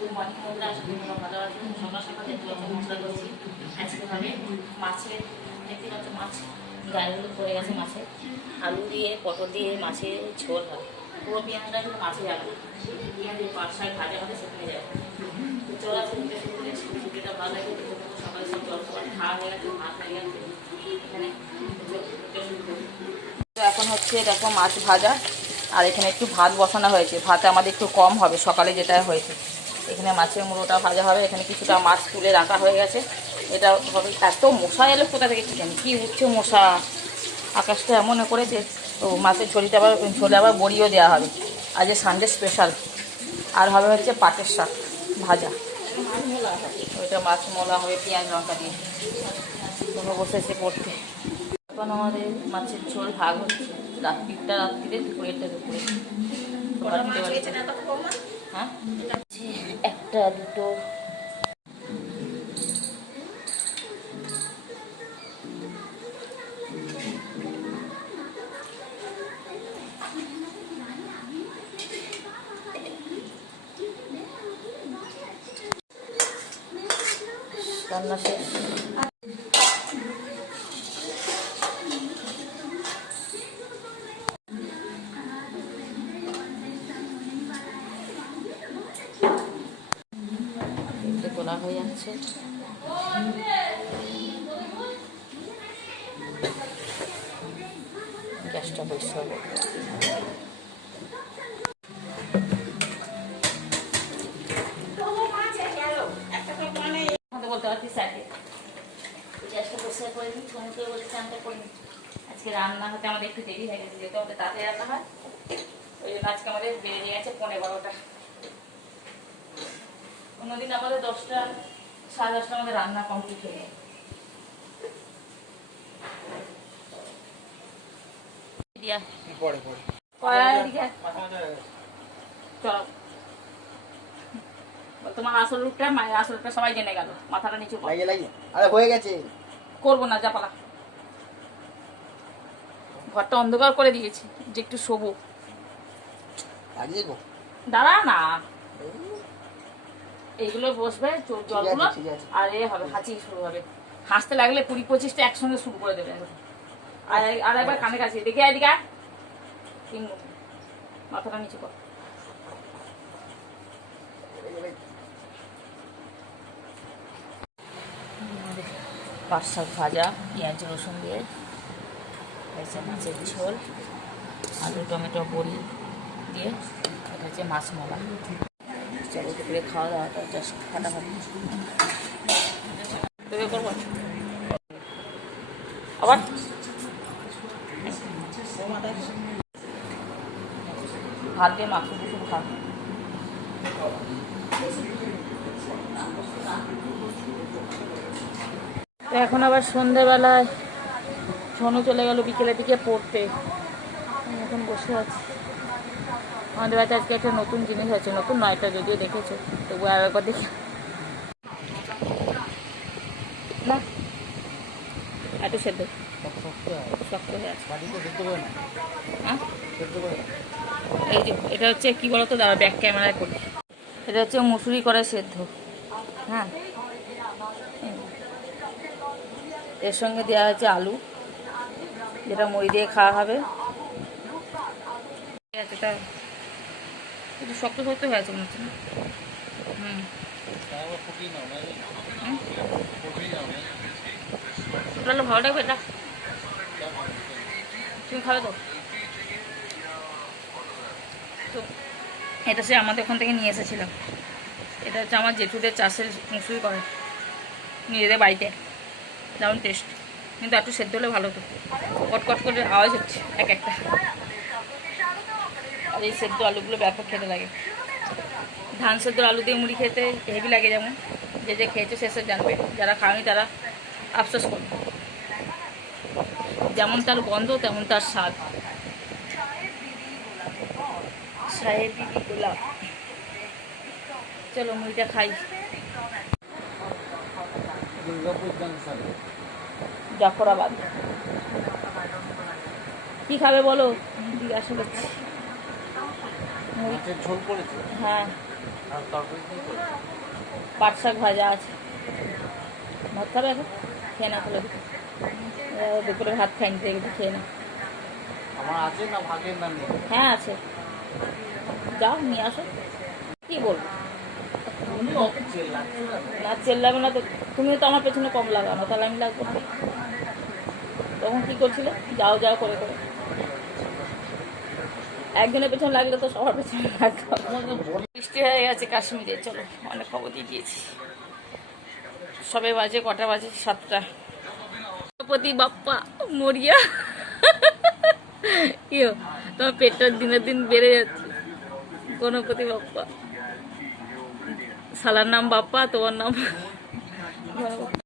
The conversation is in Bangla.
গুড মর্নিং বন্ধুরা, আশা করি তোমরা ভালো আছো। সকাল সকাল দেখতে পাচ্ছ মশলা করছি। আজকে হবে মাছের, দেখতে পাচ্ছ মাছ গায়ে হলুদ পড়ে গেছে মাছের, আলু দিয়ে পটল দিয়ে মাছের ঝোল হবে। পুরো পেঁয়াজটা কিন্তু মাছে যাবে না, পেঁয়াজ দিয়ে পাঁচ শাক ভাজা হবে, সেখানে যাবে। তো চলে আসে ছুটিটা ভালো লাগে। সকালে সব জল খাবার খাওয়া হয়ে গেছে, ভাত হয়ে গেছে এখানে। তো এখন হচ্ছে দেখো মাছ ভাজা, আর এখানে একটু ভাত বসানো হয়েছে। ভাতে আমাদের একটু কম হবে সকালে যেটা হয়েছে। এখানে মাছের মুড়োটা ভাজা হবে, এখানে কিছুটা মাছ তুলে রাখা হয়ে গেছে। এটা হবে। এত মশা এলো কোথা থেকে চিকেন কি উঠছে মশা, আকাশটা এমন করেছে। তো মাছের ঝোলিটা আবার ঝোলে আবার বড়িও দেওয়া হবে। আজ সানডে স্পেশাল। আর হবে হচ্ছে পাটের শাক ভাজা, ওইটা মাছ মোলা হবে পেঁয়াজ লঙ্কা দিয়ে। তোমরা বসেছে পড়তে। এখন আমাদের মাছের ঝোল ভাগ হচ্ছে, রাত্রিটা রাত্রিরে, দুপুরেরটা দুপুরে। হ্যাঁ, একটা দুটো রান্না শেষ। তোলা হয়ে যাচ্ছে। গ্যাসটা পরিষ্কার বলতে পারছি স্যারকে গ্যাসটা পরিষ্কার করে দিই। ফোন করে বলে স্নানটা করে নিই। আজকে রান্না হতে আমাদের একটু দেরি হয়ে গেছে, যেহেতু আমাদের তাড়াতাড়ি রান্না হয়। ওই জন্য আজকে আমাদের বেরিয়ে গেছে 11:30। অন্যদিন আমাদের 10টা সাড়ে 10টা আমাদের রান্না কমপ্লিট হয়ে যায়। চলো, তোমার আসল রূপটা, মায়ের আসল রূপটা সবাই জেনে গেল। মাথাটা নিচু হয়ে গেছে, করবো না, যা পালা। ঘরটা অন্ধকার করে দিয়েছি যে একটু শোবো। দাঁড়া না, এইগুলো বসবে জলগুলো, আর এ হবে হাঁচি শুরু হবে। হাসতে লাগলে 20-25টা একসঙ্গে শুরু করে দেবে। আর একবার কানে কাছে দেখে এদিকে মাথাটা নিচু কর। পাট শাক ভাজা, পেঁয়াজ রসুন দিয়ে হয়েছে, মাছের ঝোল, আলু টমেটো বড়ি দিয়ে, এটা হচ্ছে মাছ মোলা। চলো দুপুরে খাওয়া দাওয়াটা জাস্ট ফাটাফাটি তোকে করবো। আবার ভাত দিয়ে মাছ শুধু খাওয়া। এখন আবার সন্ধ্যেবেলায় ঝনু চলে গেল বিকেলের দিকে পড়তে। এখন বসে আছি। আমাদের বাড়িতে আজকে একটা নতুন জিনিস আছে, নতুন নয়টা যদিও দেখেছো, তবু আর একবার দেখি না। একটু সেদ্ধ শক্ত হয়ে আছে। হ্যাঁ, এই যে এটা হচ্ছে কি বলতো, দাঁড়া ব্যাক ক্যামেরায় করি। এটা হচ্ছে মুসুরি করে সেদ্ধ। হ্যাঁ, এর সঙ্গে দেওয়া হচ্ছে আলু, যেটা মুড়ি দিয়ে খাওয়া হবে। এটা একটু শক্ত শক্ত হয়ে আছে মনে হচ্ছে। ভালো লাগবে এটা, তুমি খাবে তো? তো এটা সে আমাদের ওখান থেকে নিয়ে এসেছিলাম। এটা হচ্ছে আমার জেঠুদের চাষের মুসুরি করে নিজেদের বাড়িতে, যেমন টেস্ট, কিন্তু একটু সেদ্ধ হলে ভালো হতো। কটকট করে আওয়াজ হচ্ছে এক একটা। আর এই সেদ্ধ আলুগুলো ব্যাপক খেতে লাগে। ধান সেদ্ধ আলু দিয়ে মুড়ি খেতে হেভি লাগে, যেমন যে যে খেয়েছে শেষে জানবে, যারা খাওনি তারা আফসোস করবে। যেমন তার গন্ধ তেমন তার স্বাদ। সাহেবি গোলাপ। চলো মুড়িটা খাই। জাফরাবাদ কি খাবে বলো? জিজ্ঞাসা করছি। ঝোল করেছে। হ্যাঁ, পাট শাক ভাজা আছে। ভাত খাবে এখন? খেয়ে না খেলে দুপুরে ভাত খাইনি, দেখি খেয়ে না। হ্যাঁ আছে, যাও নিয়ে আসো। কি বলবো না, চেল্লাবে না তো। তুমিও তো আমার পেছনে কম লাগানো, তাহলে আমি লাগবো না? তখন কি করছিলে? যাও যাও করে করে। একজনের পেছনে লাগলে তো সবার পেছনে লাগতো। বৃষ্টি হয়ে গেছে কাশ্মীরে। চলো, অনেক খবর দিয়ে দিয়েছি। সবে বাজে কটা বাজে? 7টা। গণপতি বাপ্পা মরিয়া। কি তোমার পেটটা দিনের দিন বেড়ে যাচ্ছে। গণপতি বাপ্পা, শালার নাম বাপ্পা, তোমার নাম গণপতি।